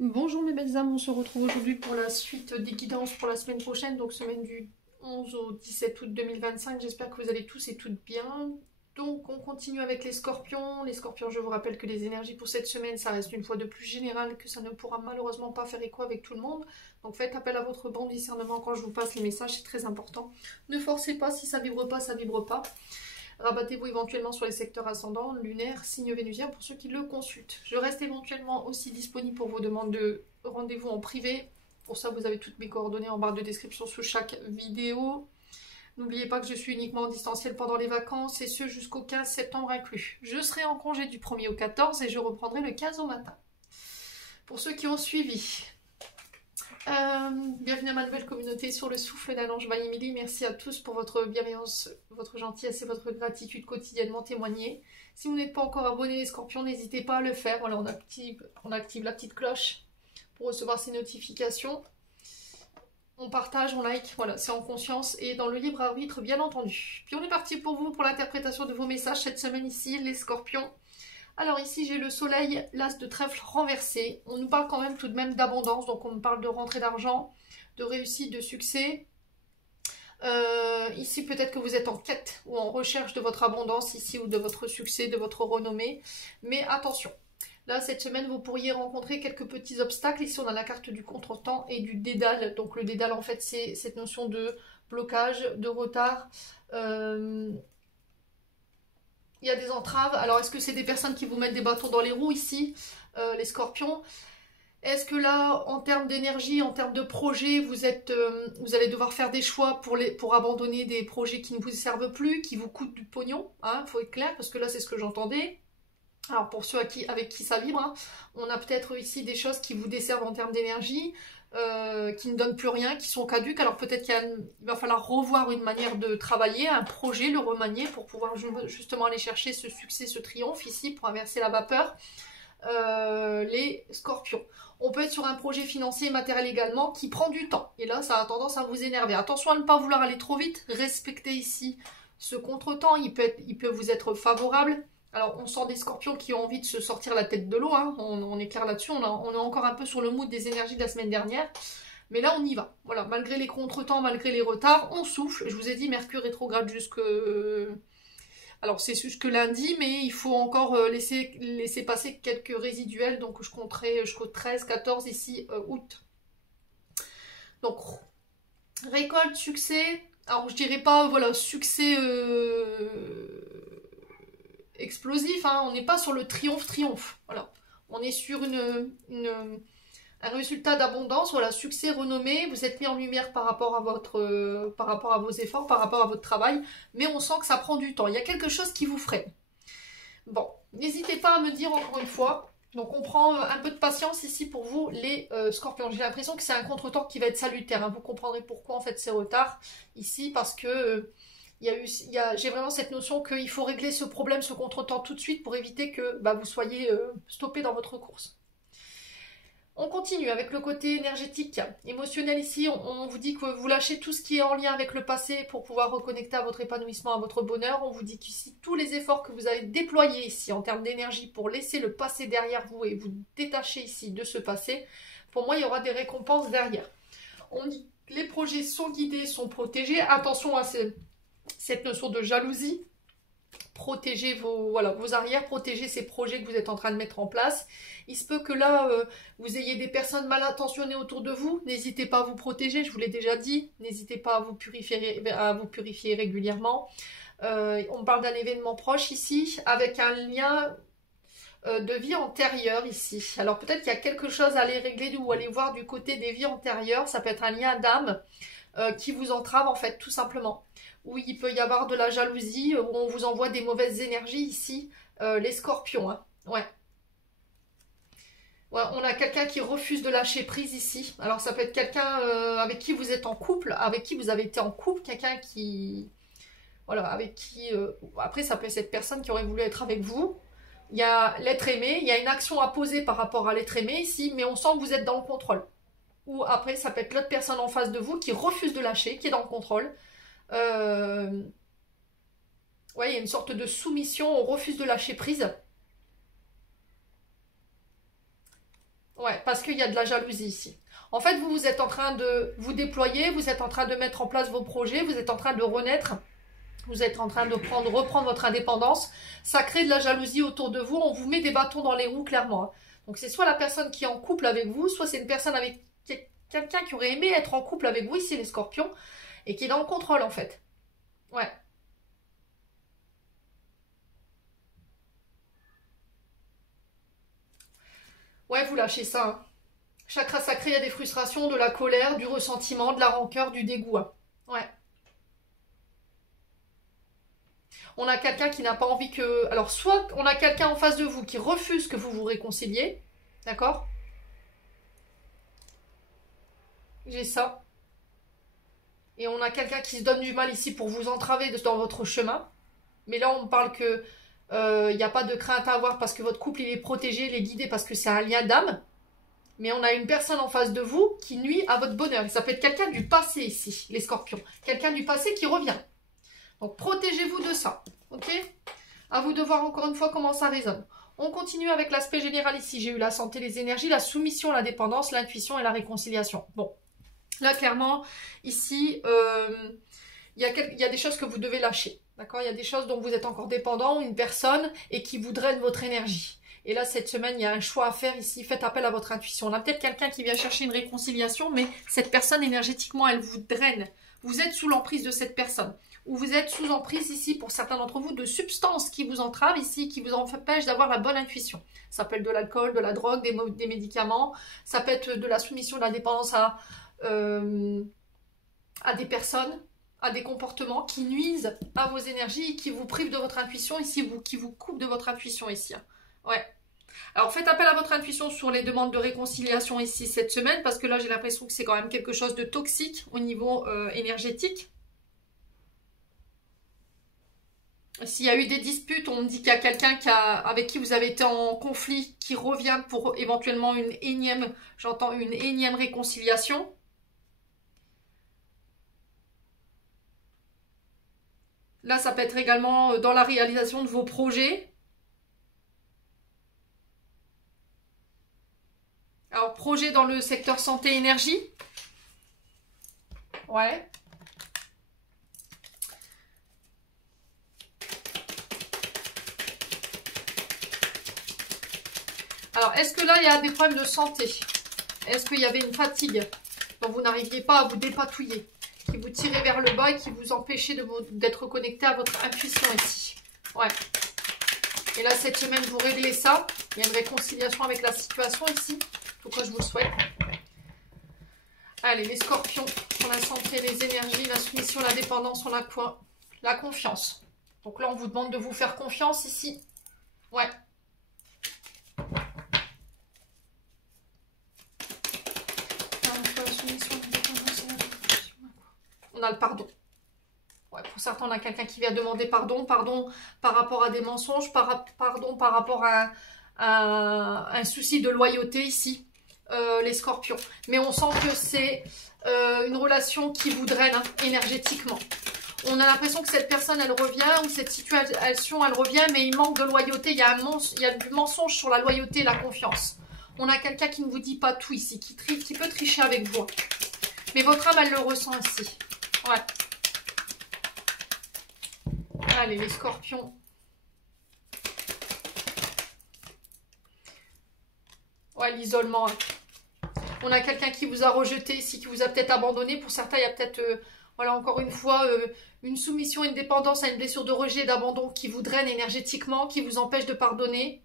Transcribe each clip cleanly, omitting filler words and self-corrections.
Bonjour mes belles âmes, on se retrouve aujourd'hui pour la suite des guidances pour la semaine prochaine, donc semaine du 11 au 17 août 2025. J'espère que vous allez tous et toutes bien. Donc on continue avec les scorpions. Les scorpions, je vous rappelle que les énergies pour cette semaine, ça reste une fois de plus général, que ça ne pourra malheureusement pas faire écho avec tout le monde. Donc faites appel à votre bon discernement quand je vous passe les messages, c'est très important. Ne forcez pas, si ça vibre pas, ça vibre pas. Rabattez-vous éventuellement sur les secteurs ascendants, lunaires, signes vénusiens pour ceux qui le consultent. Je reste éventuellement aussi disponible pour vos demandes de rendez-vous en privé. Pour ça, vous avez toutes mes coordonnées en barre de description sous chaque vidéo. N'oubliez pas que je suis uniquement en distanciel pendant les vacances et ce jusqu'au 15 septembre inclus. Je serai en congé du 1er au 14 et je reprendrai le 15 au matin. Pour ceux qui ont suivi, bienvenue à ma nouvelle communauté sur le souffle d'un ange by Emily. Merci à tous pour votre bienveillance, votre gentillesse et votre gratitude quotidiennement témoignée. Si vous n'êtes pas encore abonné les scorpions, n'hésitez pas à le faire. Voilà, on active la petite cloche pour recevoir ces notifications. On partage, on like, voilà, c'est en conscience et dans le libre arbitre bien entendu. Puis on est parti pour vous pour l'interprétation de vos messages cette semaine ici, les scorpions. Alors ici j'ai le soleil, l'as de trèfle renversé. On nous parle quand même tout de même d'abondance, donc on nous parle de rentrée d'argent, de réussite, de succès. Ici peut-être que vous êtes en quête ou en recherche de votre abondance ici ou de votre succès, de votre renommée. Mais attention, là cette semaine vous pourriez rencontrer quelques petits obstacles. Ici on a la carte du contretemps et du dédale. Donc le dédale en fait c'est cette notion de blocage, de retard. Il y a des entraves. Alors, est-ce que c'est des personnes qui vous mettent des bâtons dans les roues ici, les scorpions? Est-ce que là, en termes d'énergie, en termes de projet, vous allez devoir faire des choix pour abandonner des projets qui ne vous servent plus, qui vous coûtent du pognon, hein, faut être clair, parce que là, c'est ce que j'entendais. Alors, pour ceux avec qui ça vibre, hein, on a peut-être ici des choses qui vous desservent en termes d'énergie, qui ne donnent plus rien, qui sont caduques. Alors peut-être qu'il va falloir revoir une manière de travailler, un projet, le remanier pour pouvoir justement aller chercher ce succès, ce triomphe ici pour inverser la vapeur. Les scorpions. On peut être sur un projet financier et matériel également qui prend du temps. Et là, ça a tendance à vous énerver. Attention à ne pas vouloir aller trop vite. Respectez ici ce contretemps. Il peut vous être favorable. Alors, on sent des scorpions qui ont envie de se sortir la tête de l'eau, hein. On est clair là-dessus, on est encore un peu sur le mood des énergies de la semaine dernière. Mais là, on y va. Voilà, malgré les contretemps, malgré les retards, on souffle. Je vous ai dit, Mercure rétrograde jusque... Alors, c'est jusque lundi, mais il faut encore laisser passer quelques résiduels. Donc, je compterai jusqu'au 13, 14 ici, août. Donc, récolte, succès. Alors, je dirais pas, voilà, succès... explosif, hein. On n'est pas sur le triomphe, voilà. On est sur un résultat d'abondance, voilà, succès, renommée, vous êtes mis en lumière par rapport à vos efforts, par rapport à votre travail, mais on sent que ça prend du temps, il y a quelque chose qui vous freine. Bon, n'hésitez pas à me dire encore une fois, donc on prend un peu de patience ici pour vous les scorpions. J'ai l'impression que c'est un contretemps qui va être salutaire, hein. Vous comprendrez pourquoi en fait ces retards ici, parce que... j'ai vraiment cette notion qu'il faut régler ce problème, ce contretemps tout de suite pour éviter que vous soyez stoppé dans votre course. On continue avec le côté énergétique, émotionnel ici. On vous dit que vous lâchez tout ce qui est en lien avec le passé pour pouvoir reconnecter à votre épanouissement, à votre bonheur. On vous dit qu'ici, tous les efforts que vous avez déployés ici en termes d'énergie pour laisser le passé derrière vous et vous détacher ici de ce passé, pour moi, il y aura des récompenses derrière. On dit que les projets sont guidés, sont protégés. Attention à cette notion de jalousie. Protégez vos arrières, protégez ces projets que vous êtes en train de mettre en place. Il se peut que là, vous ayez des personnes mal intentionnées autour de vous. N'hésitez pas à vous protéger, je vous l'ai déjà dit. N'hésitez pas à vous purifier régulièrement. On parle d'un événement proche ici, avec un lien de vie antérieure ici. Alors peut-être qu'il y a quelque chose à aller régler ou aller voir du côté des vies antérieures. Ça peut être un lien d'âme qui vous entrave en fait, tout simplement. Où il peut y avoir de la jalousie, où on vous envoie des mauvaises énergies ici, les scorpions, hein. Ouais. Ouais, on a quelqu'un qui refuse de lâcher prise ici. Alors ça peut être quelqu'un avec qui vous êtes en couple, avec qui vous avez été en couple, quelqu'un qui... Voilà, avec qui... Après, ça peut être cette personne qui aurait voulu être avec vous. Il y a l'être aimé, il y a une action à poser par rapport à l'être aimé ici, mais on sent que vous êtes dans le contrôle. Ou après, ça peut être l'autre personne en face de vous qui refuse de lâcher, qui est dans le contrôle. Ouais, il y a une sorte de soumission, on refuse de lâcher prise. Ouais, parce qu'il y a de la jalousie ici. En fait, vous êtes en train de vous déployer, vous êtes en train de mettre en place vos projets, vous êtes en train de renaître, vous êtes en train de reprendre votre indépendance. Ça crée de la jalousie autour de vous, on vous met des bâtons dans les roues, clairement. Donc c'est soit la personne qui est en couple avec vous, soit c'est une personne avec quelqu'un qui aurait aimé être en couple avec vous, ici les scorpions, et qui est dans le contrôle en fait. Ouais. Ouais, vous lâchez ça. Hein. Chakra sacré, il y a des frustrations, de la colère, du ressentiment, de la rancœur, du dégoût. Hein. Ouais. On a quelqu'un qui n'a pas envie que... Alors, soit on a quelqu'un en face de vous qui refuse que vous vous réconciliez. D'accord? J'ai ça. Et on a quelqu'un qui se donne du mal ici pour vous entraver dans votre chemin. Mais là, on parle que il n'y a pas de crainte à avoir parce que votre couple, il est protégé, il est guidé parce que c'est un lien d'âme. Mais on a une personne en face de vous qui nuit à votre bonheur. Et ça peut être quelqu'un du passé ici, les scorpions. Quelqu'un du passé qui revient. Donc, protégez-vous de ça. Ok? À vous de voir encore une fois comment ça résonne. On continue avec l'aspect général ici. J'ai eu la santé, les énergies, la soumission, la dépendance, l'intuition et la réconciliation. Bon. Là, clairement, ici, il y a des choses que vous devez lâcher. D'accord? Il y a des choses dont vous êtes encore dépendant, une personne, et qui vous draine votre énergie. Et là, cette semaine, il y a un choix à faire ici. Faites appel à votre intuition. On a peut-être quelqu'un qui vient chercher une réconciliation, mais cette personne, énergétiquement, elle vous draine. Vous êtes sous l'emprise de cette personne. Ou vous êtes sous emprise ici, pour certains d'entre vous, de substances qui vous entravent ici, qui vous empêchent d'avoir la bonne intuition. Ça peut être de l'alcool, de la drogue, des médicaments. Ça peut être de la soumission, de la dépendance à des personnes, à des comportements qui nuisent à vos énergies et qui vous privent de votre intuition ici, qui vous coupent de votre intuition ici. Ouais. Alors faites appel à votre intuition sur les demandes de réconciliation ici cette semaine, parce que là j'ai l'impression que c'est quand même quelque chose de toxique au niveau énergétique. S'il y a eu des disputes, on me dit qu'il y a quelqu'un avec qui vous avez été en conflit qui revient pour éventuellement une énième réconciliation. Là, ça peut être également dans la réalisation de vos projets. Alors, projet dans le secteur santé-énergie. Ouais. Alors, est-ce que là, il y a des problèmes de santé? Est-ce qu'il y avait une fatigue dont vous n'arriviez pas à vous dépatouiller, qui vous tirait vers le bas et qui vous empêchait d'être connecté à votre intuition ici? Ouais. Et là, cette semaine, vous réglez ça. Il y a une réconciliation avec la situation ici. En tout cas, je vous le souhaite. Allez, les scorpions, pour la santé, les énergies, la soumission, la dépendance, on a quoi? La confiance. Donc là, on vous demande de vous faire confiance ici. Ouais. On a le pardon. Ouais, pour certains, on a quelqu'un qui vient demander pardon. Pardon par rapport à des mensonges. Pardon par rapport à un souci de loyauté ici. Les scorpions. Mais on sent que c'est une relation qui vous draine hein, énergétiquement. On a l'impression que cette personne, elle revient, ou cette situation, elle revient, mais il manque de loyauté. Il y a du mensonge sur la loyauté et la confiance. On a quelqu'un qui ne vous dit pas tout ici, qui peut tricher avec vous. Mais votre âme, elle le ressent ici. Ouais. Allez, les scorpions. Ouais, l'isolement. Hein. On a quelqu'un qui vous a rejeté ici, qui vous a peut-être abandonné. Pour certains, il y a peut-être, voilà, encore une fois, une soumission, une dépendance à une blessure de rejet, d'abandon qui vous draine énergétiquement, qui vous empêche de pardonner.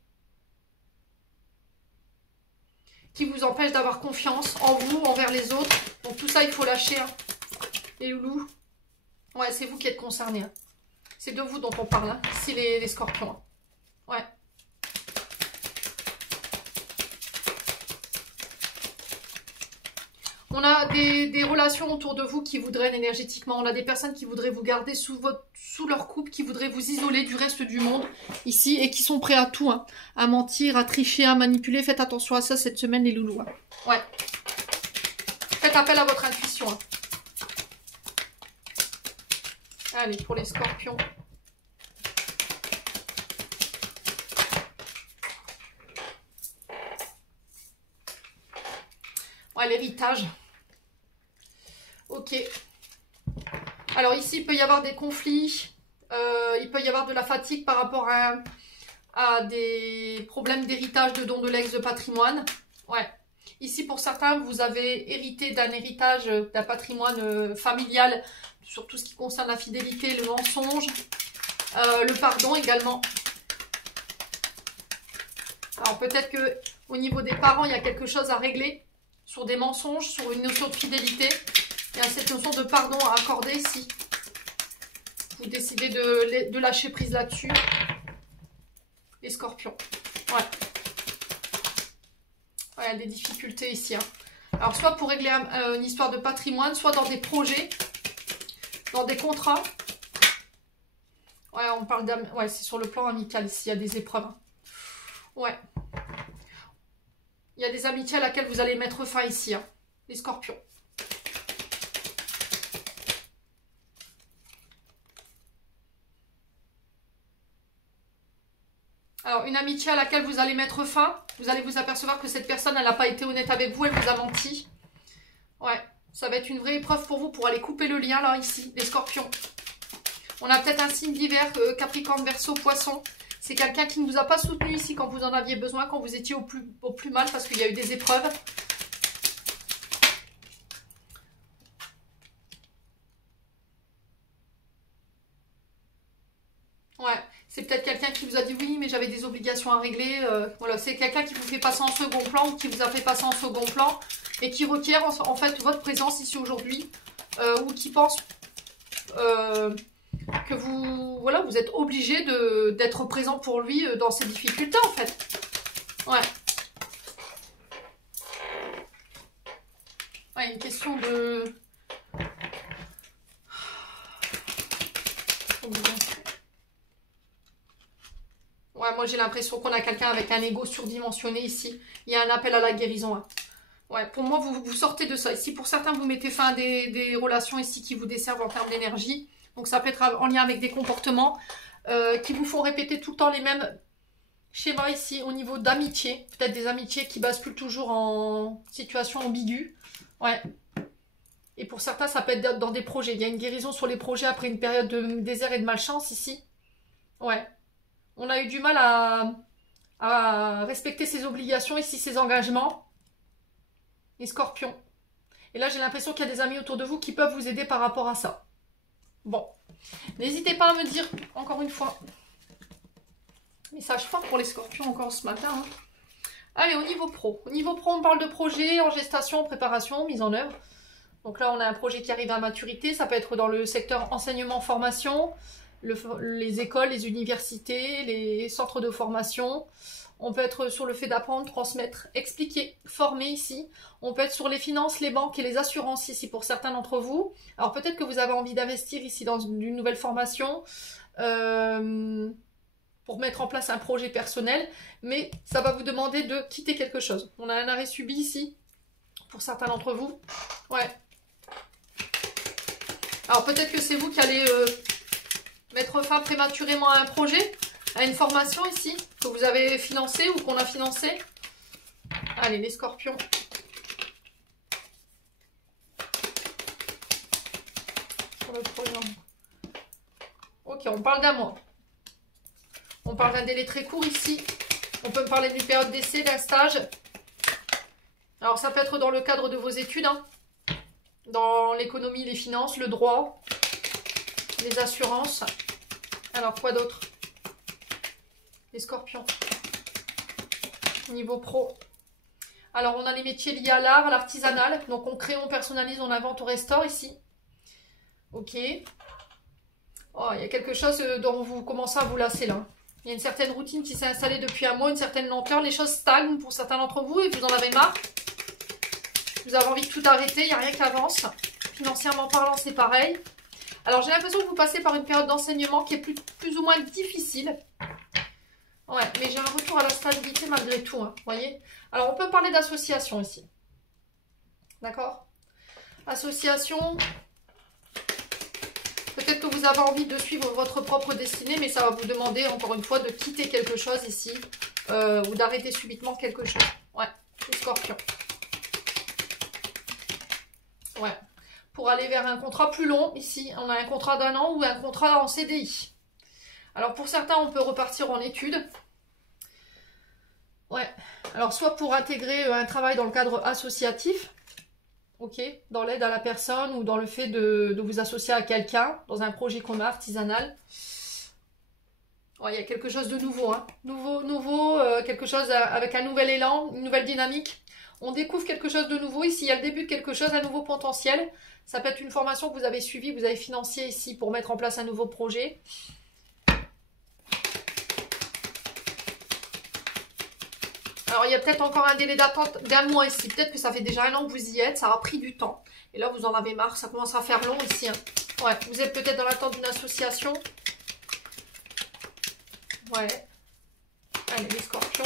Qui vous empêche d'avoir confiance en vous, envers les autres. Donc tout ça, il faut lâcher. Hein. Les loulous. Ouais, c'est vous qui êtes concernés. Hein. C'est de vous dont on parle. Hein. C'est les scorpions. Hein. Ouais. On a des relations autour de vous qui vous drainent énergétiquement. On a des personnes qui voudraient vous garder sous leur coupe, qui voudraient vous isoler du reste du monde ici et qui sont prêts à tout, hein, à mentir, à tricher, à manipuler. Faites attention à ça cette semaine, les loulous. Hein. Ouais. Faites appel à votre intuition. Hein. Allez, pour les scorpions. Ouais, l'héritage. Ok. Alors ici, il peut y avoir des conflits. Il peut y avoir de la fatigue par rapport à des problèmes d'héritage, de dons de legs, de patrimoine. Ouais. Ici, pour certains, vous avez hérité d'un héritage, d'un patrimoine familial sur tout ce qui concerne la fidélité, le mensonge, le pardon également. Alors peut-être que au niveau des parents, il y a quelque chose à régler sur des mensonges, sur une notion de fidélité. Il y a cette notion de pardon à accorder ici. Vous décidez de lâcher prise là-dessus. Les scorpions. Ouais. Ouais, il y a des difficultés ici. Hein. Alors soit pour régler une histoire de patrimoine, soit dans des projets, dans des contrats. Ouais, on parle ouais, c'est sur le plan amical ici, il y a des épreuves. Ouais. Il y a des amitiés à laquelle vous allez mettre fin ici, hein, les scorpions. Alors, une amitié à laquelle vous allez mettre fin, vous allez vous apercevoir que cette personne, elle n'a pas été honnête avec vous, elle vous a menti. Ouais, ça va être une vraie épreuve pour vous pour aller couper le lien, là, ici, les scorpions. On a peut-être un signe d'hiver, Capricorne, Verseau, Poisson. C'est quelqu'un qui ne vous a pas soutenu ici quand vous en aviez besoin, quand vous étiez au plus mal, parce qu'il y a eu des épreuves. Ouais, c'est peut-être quelqu'un qui vous a dit oui, mais j'avais des obligations à régler. Voilà, c'est quelqu'un qui vous fait passer en second plan ou qui vous a fait passer en second plan et qui requiert en fait votre présence ici aujourd'hui ou qui pense que vous, voilà, vous êtes obligé d'être présent pour lui dans ses difficultés en fait. Ouais. Ouais, une question de... Ouais, moi j'ai l'impression qu'on a quelqu'un avec un ego surdimensionné ici. Il y a un appel à la guérison. Hein. Ouais, pour moi, vous sortez de ça. Ici, pour certains, vous mettez fin à des relations ici qui vous desservent en termes d'énergie. Donc ça peut être en lien avec des comportements qui vous font répéter tout le temps les mêmes schémas ici au niveau d'amitié. Peut-être des amitiés qui basculent toujours en situation ambiguë. Ouais. Et pour certains, ça peut être dans des projets. Il y a une guérison sur les projets après une période de désert et de malchance ici. Ouais. On a eu du mal à respecter ses obligations ici, ses engagements. Les scorpions. Et là, j'ai l'impression qu'il y a des amis autour de vous qui peuvent vous aider par rapport à ça. Bon. N'hésitez pas à me dire, encore une fois, message fort pour les scorpions encore ce matin. Hein. Allez, au niveau pro. Au niveau pro, on parle de projet en gestation, en préparation, mise en œuvre. Donc là, on a un projet qui arrive à maturité. Ça peut être dans le secteur enseignement-formation, les écoles, les universités, les centres de formation. On peut être sur le fait d'apprendre, transmettre, expliquer, former ici. On peut être sur les finances, les banques et les assurances ici pour certains d'entre vous. Alors peut-être que vous avez envie d'investir ici dans une nouvelle formation pour mettre en place un projet personnel. Mais ça va vous demander de quitter quelque chose. On a un arrêt subi ici pour certains d'entre vous. Ouais. Alors peut-être que c'est vous qui allez mettre fin prématurément à un projet, à une formation ici, que vous avez financée ou qu'on a financée. Allez, les scorpions. Sur le programme. Ok, on parle d'un mois. On parle d'un délai très court ici. On peut me parler d'une période d'essai, d'un stage. Alors ça peut être dans le cadre de vos études, hein. Dans l'économie, les finances, le droit, les assurances. Alors quoi d'autre? Les scorpions. Niveau pro. Alors on a les métiers liés à l'art, à l'artisanal. Donc on crée, on personnalise, on invente, on restaure ici. Ok. Oh, il y a quelque chose dont vous commencez à vous lasser là. Il y a une certaine routine qui s'est installée depuis un mois, une certaine lenteur. Les choses stagnent pour certains d'entre vous et vous en avez marre. Vous avez envie de tout arrêter, il n'y a rien qui avance. Financièrement parlant, c'est pareil. Alors, j'ai l'impression que vous passez par une période d'enseignement qui est plus ou moins difficile. Ouais, mais j'ai un retour à la stabilité malgré tout, hein, vous voyez. Alors, on peut parler d'association ici. D'accord? Association. Peut-être que vous avez envie de suivre votre propre destinée, mais ça va vous demander, encore une fois, de quitter quelque chose ici. Ou d'arrêter subitement quelque chose. Ouais, les scorpions. Ouais. Pour aller vers un contrat plus long, ici, on a un contrat d'1 an ou un contrat en CDI. Alors pour certains, on peut repartir en études. Ouais. Alors soit pour intégrer un travail dans le cadre associatif, ok, dans l'aide à la personne ou dans le fait de vous associer à quelqu'un dans un projet commun artisanal. Ouais, il y a quelque chose de nouveau, hein. Nouveau, quelque chose avec un nouvel élan, une nouvelle dynamique. On découvre quelque chose de nouveau. Ici, il y a le début de quelque chose, un nouveau potentiel. Ça peut être une formation que vous avez suivie, vous avez financé ici pour mettre en place un nouveau projet. Alors, il y a peut-être encore un délai d'attente d'1 mois ici. Peut-être que ça fait déjà 1 an que vous y êtes. Ça a pris du temps. Et là, vous en avez marre. Ça commence à faire long ici, hein. Ouais, vous êtes peut-être dans l'attente d'une association. Ouais. Allez, les scorpions.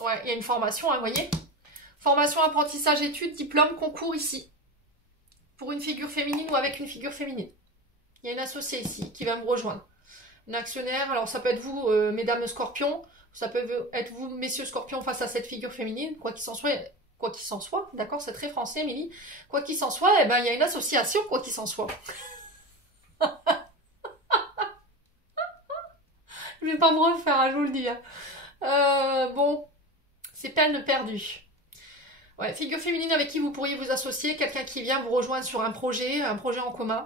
Ouais, il y a une formation, hein, vous voyez. Formation, apprentissage, études, diplôme, concours ici. Pour une figure féminine ou avec une figure féminine. Il y a une associée ici qui va me rejoindre. Un actionnaire, alors ça peut être vous, mesdames scorpions. Ça peut être vous, messieurs scorpions, face à cette figure féminine. Quoi qu'il s'en soit, d'accord, c'est très français, Émilie. Quoi qu'il s'en soit, eh ben, il y a une association, quoi qu'il s'en soit. Je vais pas me refaire, hein, je vous le dis. Hein. Bon, c'est peine perdue. Ouais, figure féminine avec qui vous pourriez vous associer, quelqu'un qui vient vous rejoindre sur un projet en commun,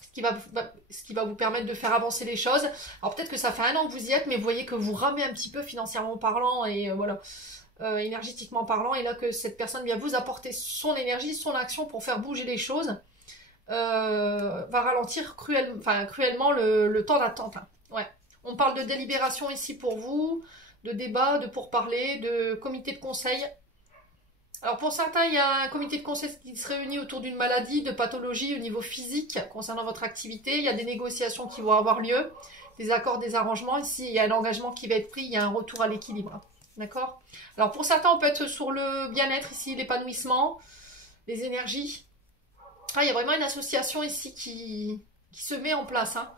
ce qui va vous permettre de faire avancer les choses. Alors peut-être que ça fait 1 an que vous y êtes, mais vous voyez que vous ramez un petit peu financièrement parlant et voilà, énergétiquement parlant, et là que cette personne vient vous apporter son énergie, son action pour faire bouger les choses, va ralentir cruellement le temps d'attente. Hein. Ouais. On parle de délibération ici pour vous, de débat, de pourparlers, de comité de conseil. Alors pour certains, il y a un comité de conseil qui se réunit autour d'une maladie, de pathologie au niveau physique concernant votre activité. Il y a des négociations qui vont avoir lieu, des accords, des arrangements. Ici, il y a un engagement qui va être pris, il y a un retour à l'équilibre. D'accord? Alors pour certains, on peut être sur le bien-être ici, l'épanouissement, les énergies. Ah, il y a vraiment une association ici qui se met en place. Hein.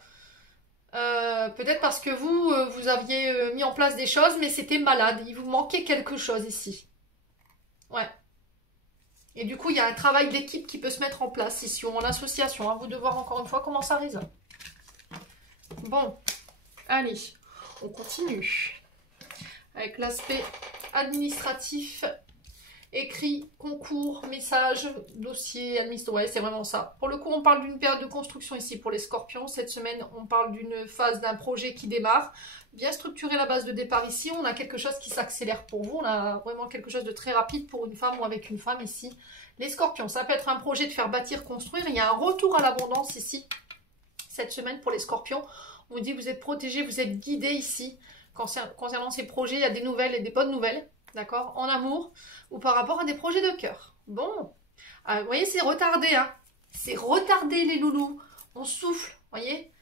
Peut-être parce que vous aviez mis en place des choses, mais c'était malade. Il vous manquait quelque chose ici. Ouais. Et du coup, il y a un travail d'équipe qui peut se mettre en place ici, ou en association. À vous de voir encore une fois comment ça résonne. Bon, allez, on continue. Avec l'aspect administratif, écrit, concours, message, dossier, administratif. Ouais, c'est vraiment ça. Pour le coup, on parle d'une période de construction ici pour les scorpions. Cette semaine, on parle d'une phase d'un projet qui démarre. Bien structurer la base de départ ici. On a quelque chose qui s'accélère pour vous. On a vraiment quelque chose de très rapide pour une femme ou avec une femme ici. Les scorpions, ça peut être un projet de faire bâtir, construire. Il y a un retour à l'abondance ici. Cette semaine pour les scorpions, on vous dit que vous êtes protégés, vous êtes guidés ici. Concernant ces projets, il y a des nouvelles et des bonnes nouvelles. D'accord, en amour ou par rapport à des projets de cœur. Bon, vous voyez, c'est retardé, hein. C'est retardé les loulous. On souffle, vous voyez.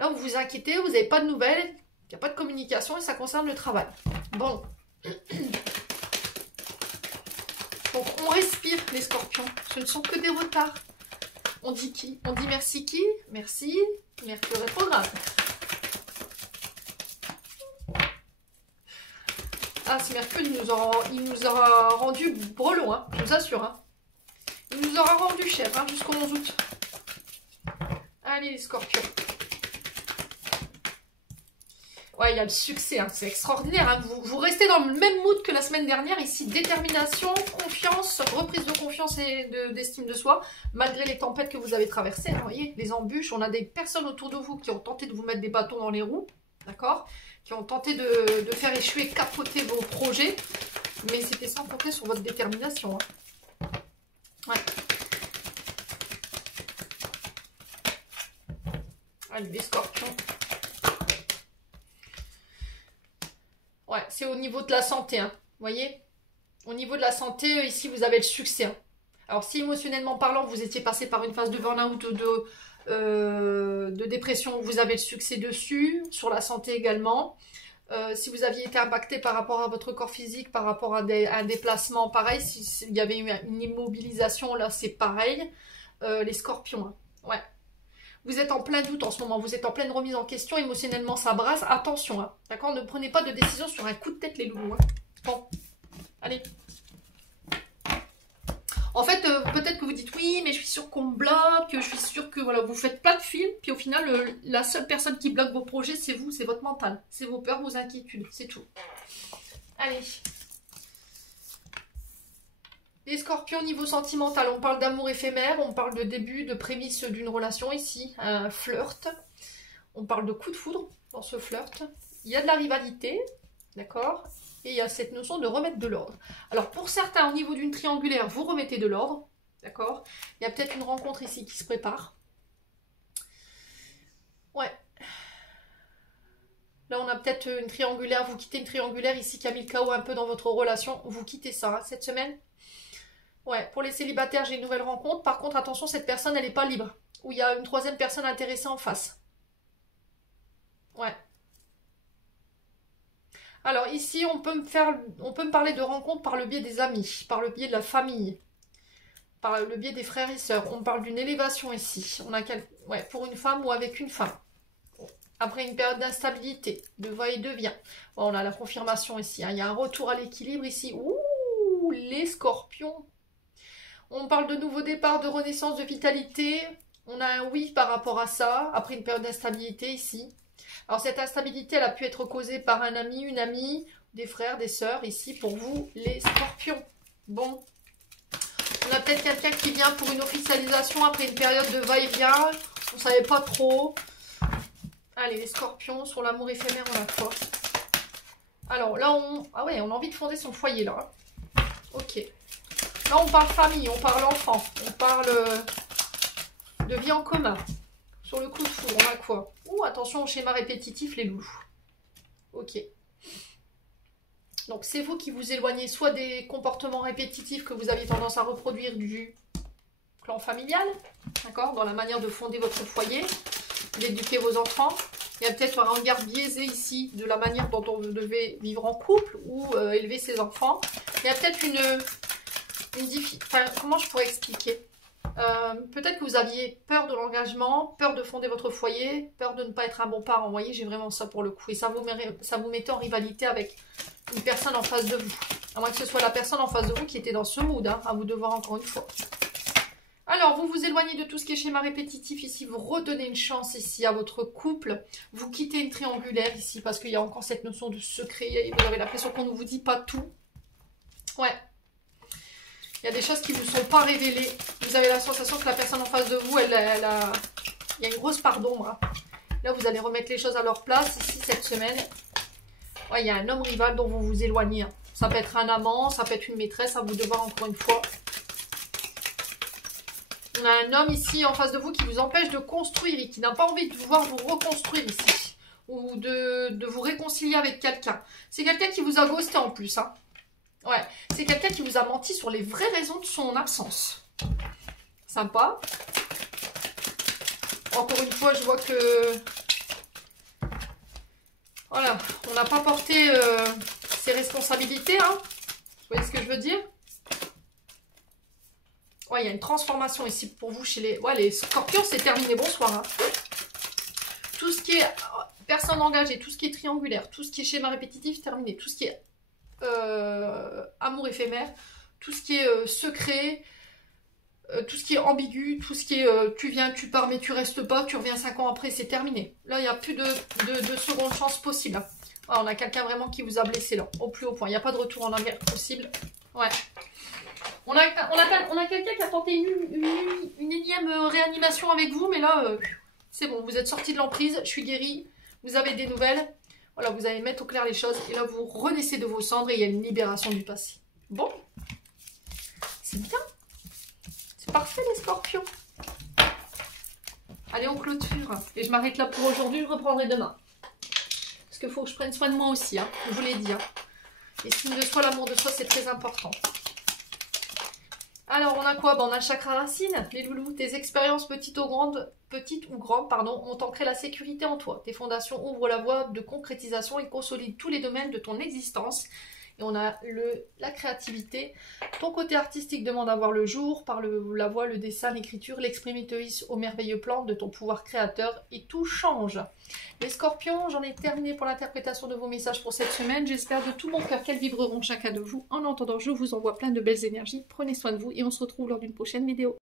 Là, vous vous inquiétez, vous n'avez pas de nouvelles, il n'y a pas de communication et ça concerne le travail. Bon. Donc, on respire les scorpions. Ce ne sont que des retards. On dit qui? On dit merci qui? Merci, Mercure rétrograde. Ah, c'est Mercure, il nous aura rendu brelon, hein, je vous assure. Hein. Il nous aura rendu cher hein, jusqu'au 11 août. Allez, les scorpions. Ouais, il y a le succès, hein, c'est extraordinaire. Hein. Vous restez dans le même mood que la semaine dernière. Ici, détermination, confiance, reprise de confiance et d'estime de soi, malgré les tempêtes que vous avez traversées. Hein, vous voyez, les embûches, on a des personnes autour de vous qui ont tenté de vous mettre des bâtons dans les roues. D'accord, qui ont tenté de faire échouer, capoter vos projets, mais c'était sans compter sur votre détermination. Hein. Ouais. Allez, les scorpions. Ouais, c'est au niveau de la santé, hein. Vous voyez, au niveau de la santé, ici, vous avez le succès. Hein. Alors, si émotionnellement parlant, vous étiez passé par une phase de burn-out ou de dépression, vous avez le succès dessus, sur la santé également. Si vous aviez été impacté par rapport à votre corps physique, par rapport à un déplacement, pareil, s'il y avait eu une immobilisation, là c'est pareil. Les scorpions, hein. Ouais. Vous êtes en plein doute en ce moment, vous êtes en pleine remise en question, émotionnellement ça brasse, attention, hein. D'accord, ne prenez pas de décision sur un coup de tête les loulous. Hein. Bon, allez. En fait, peut-être que vous dites oui, mais je suis sûre qu'on me bloque, je suis sûre que voilà, vous faites plein de films, puis au final, la seule personne qui bloque vos projets, c'est vous, c'est votre mental, c'est vos peurs, vos inquiétudes, c'est tout. Allez. Les scorpions niveau sentimental, on parle d'amour éphémère, on parle de début, de prémisse d'une relation ici, un flirt. On parle de coup de foudre dans ce flirt. Il y a de la rivalité, d'accord? Et il y a cette notion de remettre de l'ordre. Alors pour certains, au niveau d'une triangulaire, vous remettez de l'ordre, d'accord? Il y a peut-être une rencontre ici qui se prépare. Ouais. Là, on a peut-être une triangulaire, vous quittez une triangulaire ici qui a mis le chaos un peu dans votre relation. Vous quittez ça, hein, cette semaine. Ouais, pour les célibataires, j'ai une nouvelle rencontre. Par contre, attention, cette personne, elle n'est pas libre. Ou il y a une troisième personne intéressée en face. Ouais. Alors ici, on peut me parler de rencontres par le biais des amis, par le biais de la famille, par le biais des frères et sœurs. On parle d'une élévation ici. On a ouais, pour une femme ou avec une femme. Après une période d'instabilité, de va-et-vient. Bon, on a la confirmation ici. Hein. Il y a un retour à l'équilibre ici. Ouh, les scorpions. On parle de nouveau départ, de renaissance, de vitalité. On a un oui par rapport à ça, après une période d'instabilité ici. Alors cette instabilité, elle a pu être causée par un ami, une amie, des frères, des sœurs, ici pour vous, les scorpions. Bon. On a peut-être quelqu'un qui vient pour une officialisation après une période de va-et-vient. On ne savait pas trop. Allez, les scorpions, sur l'amour éphémère, on a quoi? Alors là, ah ouais, on a envie de fonder son foyer, là. Ok. Là, on parle famille, on parle enfant, on parle de vie en commun. Sur le coup de foudre, on a quoi? Ouh, attention au schéma répétitif, les loups. Ok. Donc, c'est vous qui vous éloignez soit des comportements répétitifs que vous avez tendance à reproduire du clan familial, d'accord, dans la manière de fonder votre foyer, d'éduquer vos enfants. Il y a peut-être un regard biaisé ici de la manière dont on devait vivre en couple ou élever ses enfants. Il y a peut-être enfin, comment je pourrais expliquer? Peut-être que vous aviez peur de l'engagement, peur de fonder votre foyer, peur de ne pas être un bon parent. Vous voyez, j'ai vraiment ça pour le coup. Et ça vous mettait en rivalité avec une personne en face de vous. À moins que ce soit la personne en face de vous qui était dans ce mood, hein, à vous de voir encore une fois. Alors, vous vous éloignez de tout ce qui est schéma répétitif ici. Vous redonnez une chance ici à votre couple. Vous quittez une triangulaire ici parce qu'il y a encore cette notion de secret. Et vous avez l'impression qu'on ne vous dit pas tout. Ouais. Il y a des choses qui ne vous sont pas révélées. Vous avez la sensation que la personne en face de vous, il y a une grosse part d'ombre. Hein. Là, vous allez remettre les choses à leur place ici cette semaine. Ouais, il y a un homme rival dont vous vous éloignez. Hein. Ça peut être un amant, ça peut être une maîtresse, à vous de voir encore une fois. On a un homme ici en face de vous qui vous empêche de construire et qui n'a pas envie de voir vous reconstruire ici. Ou de vous réconcilier avec quelqu'un. C'est quelqu'un qui vous a ghosté en plus. Hein. Ouais, c'est quelqu'un qui vous a menti sur les vraies raisons de son absence. Sympa. Encore une fois, je vois que... Voilà, on n'a pas porté ses responsabilités. Hein. Vous voyez ce que je veux dire? Ouais, il y a une transformation ici pour vous chez les... Ouais, les scorpions, c'est terminé. Bonsoir. Hein. Tout ce qui est personne engagée, tout ce qui est triangulaire, tout ce qui est schéma répétitif, terminé. Tout ce qui est amour éphémère, tout ce qui est secret, tout ce qui est ambigu, tout ce qui est tu viens, tu pars mais tu restes pas, tu reviens 5 ans après, c'est terminé. Là, il n'y a plus de seconde chance possible. Hein. Ah, on a quelqu'un vraiment qui vous a blessé là, au plus haut point. Il n'y a pas de retour en arrière possible. Ouais. On a quelqu'un qui a tenté une énième réanimation avec vous, mais là, c'est bon, vous êtes sorti de l'emprise, je suis guérie, vous avez des nouvelles. Voilà, vous allez mettre au clair les choses et là, vous renaissez de vos cendres et il y a une libération du passé. Bon, c'est bien. C'est parfait, les scorpions. Allez, on clôture. Et je m'arrête là pour aujourd'hui, je reprendrai demain. Parce qu'il faut que je prenne soin de moi aussi, hein, je vous l'ai dit. Hein. L'estime de soi, l'amour de soi, c'est très important. Alors, on a quoi? On a le chakra racine, les loulous. Tes expériences petites ou grandes, ont ancré la sécurité en toi. Tes fondations ouvrent la voie de concrétisation et consolident tous les domaines de ton existence. Et on a la créativité. Ton côté artistique demande à voir le jour par la voix, le dessin, l'écriture. L'exprimer te hisse au merveilleux plan de ton pouvoir créateur et tout change. Les scorpions, j'en ai terminé pour l'interprétation de vos messages pour cette semaine. J'espère de tout mon cœur qu'elles vibreront chacun de vous. En attendant, je vous envoie plein de belles énergies. Prenez soin de vous et on se retrouve lors d'une prochaine vidéo.